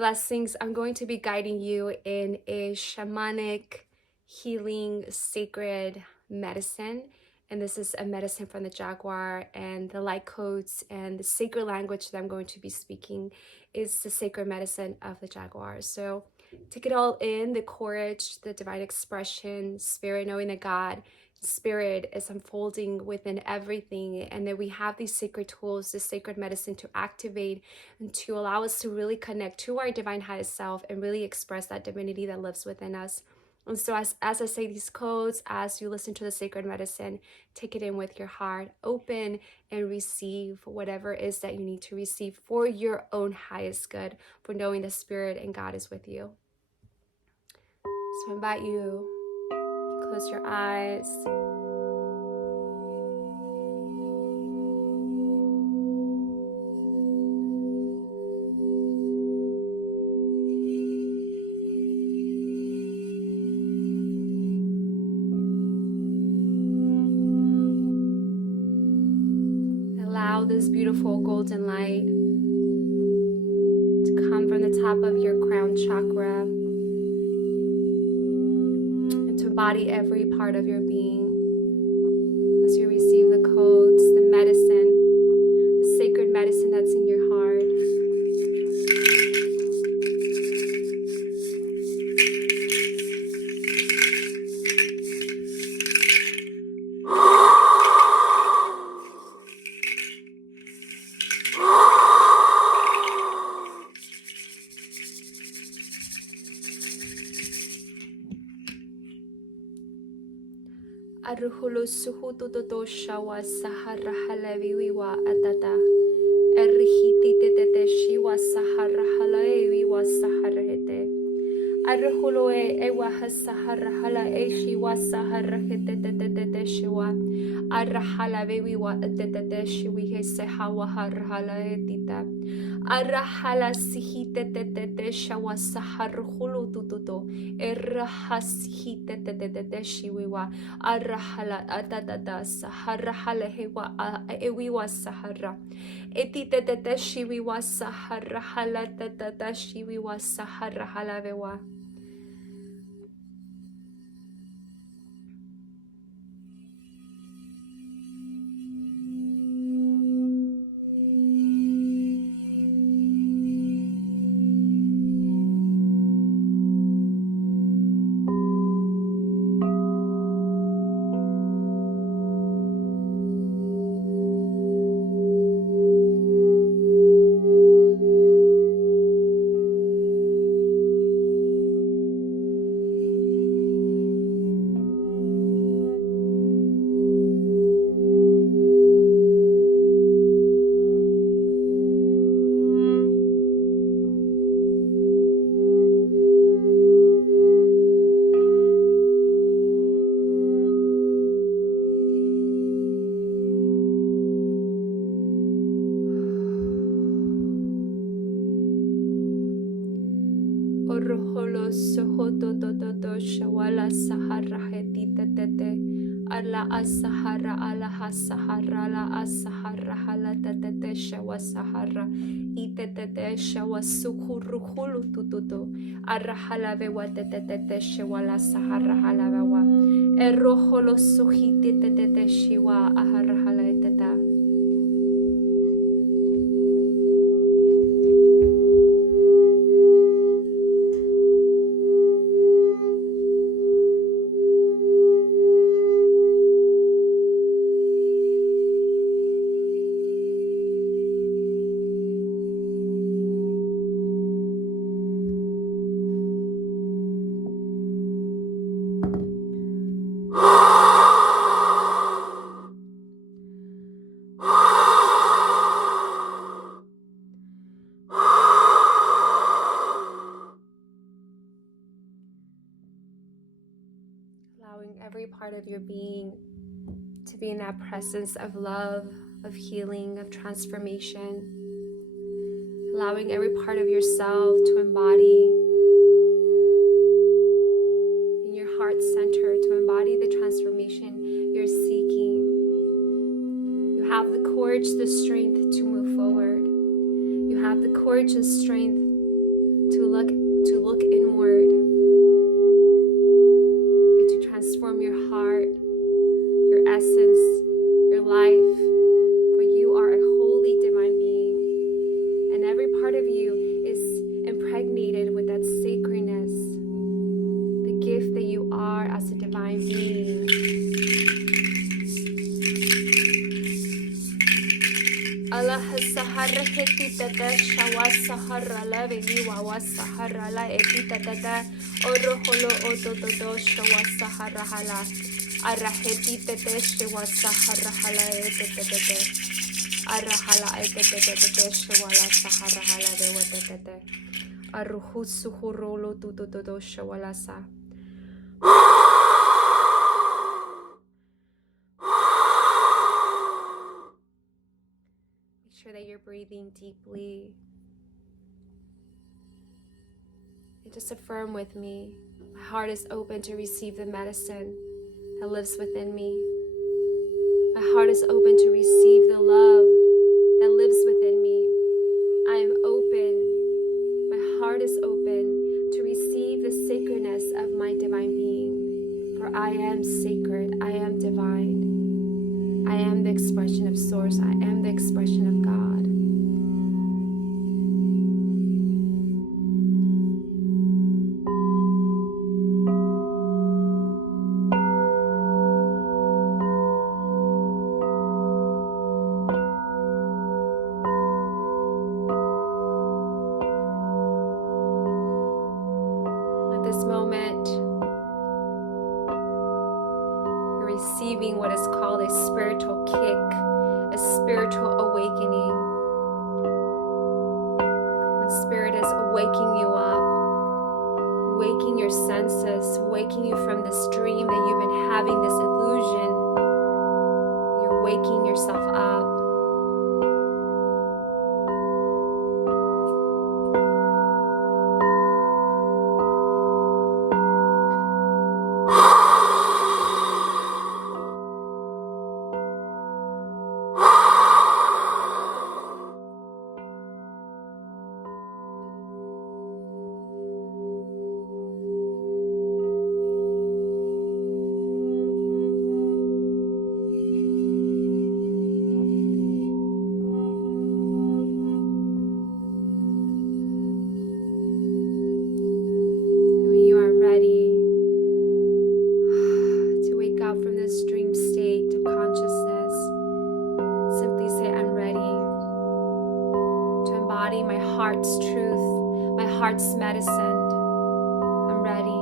Blessings. I'm going to be guiding you in a shamanic healing sacred medicine. And this is a medicine from the Jaguar, and the light codes and the sacred language that I'm going to be speaking is the sacred medicine of the Jaguar. So take it all in, the courage, the divine expression, spirit, knowing that God, spirit is unfolding within everything, and that we have these sacred tools, this sacred medicine to activate and to allow us to really connect to our divine highest self and really express that divinity that lives within us. And so as I say these codes, as you listen to the sacred medicine, take it in with your heart open and receive whatever it is that you need to receive for your own highest good, for knowing the spirit and God is with you. So I invite you, close your eyes. Allow this beautiful golden light to come from the top of your crown chakra and to embody every part of your being as you receive the codes, the medicine, the sacred medicine that's in your heart. Arhulu suhututo shawa sahara halevi wa atata. Erhiti tete shiwa sahara halevi wa saharete. Arhulu ewa sahara hala shiwa saharete tete shiwa. Arhala vewi wa tete shiwi sehawa harhala etita. Arhala sihite tete shawa saharhulu tututo. Erhasihite tete shiwa. Arahala atata saharahala hewa ewiwa sahara etite tete shiwiwa saharahala tata shiwiwa saharahala vewa. Orholo sohoto toto shawala sahara hetite tete ala asahara ala hasahara la asahara hala tete shawa sahara itete shawa sukuruhulu tututo arahala vewa tete shawala sahara hala vewa erroholo suhiti tete shiwa ahara hala eteta. Allowing every part of your being to be in that presence of love, of healing, of transformation. Allowing every part of yourself to embody in your heart center, to embody the transformation you're seeking. You have the courage, the strength to move forward. You have the courage and strength to look inward and to transform your heart, your essence, your life. For you are a holy divine being, and every part of you is impregnated with that sacredness, the gift that you are as a divine being. Allah sahara heti tata shawa sahara la veli wawa sahara la eti tata oro holo oto toto shawa sahara hala araheti tete shawa sahara hala eti tete arahala eti tete shawa la sahara hala de wete tete aruhu suhurolo tuto toto shawa la sa. Sure that you're breathing deeply, and just affirm with me, my heart is open to receive the medicine that lives within me. My heart is open to receive the love that lives within me. I am open, my heart is open to receive the sacredness of my divine being. For I am sacred, I am divine. I am the expression of Source. I am the expression of God. At this moment, you're receiving what is called a spiritual kick, a spiritual awakening. When Spirit is waking you up, waking your senses, waking you from this dream that you've been having, this illusion. You're waking yourself up. My heart's truth, my heart's medicine. I'm ready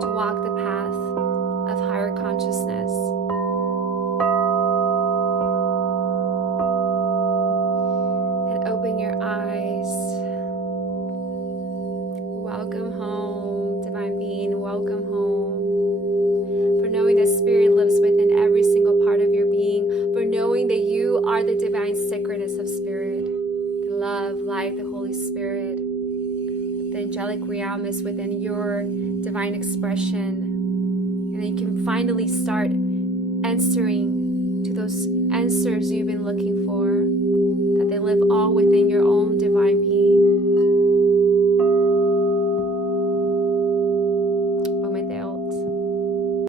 to walk the path of higher consciousness. And open your eyes. Welcome home, divine being. Welcome home. For knowing that Spirit lives within every single part of your being. For knowing that you are the divine sacredness of Spirit. Love, light, the Holy Spirit, the angelic realm is within your divine expression, and then you can finally start answering to those answers you've been looking for, that they live all within your own divine being.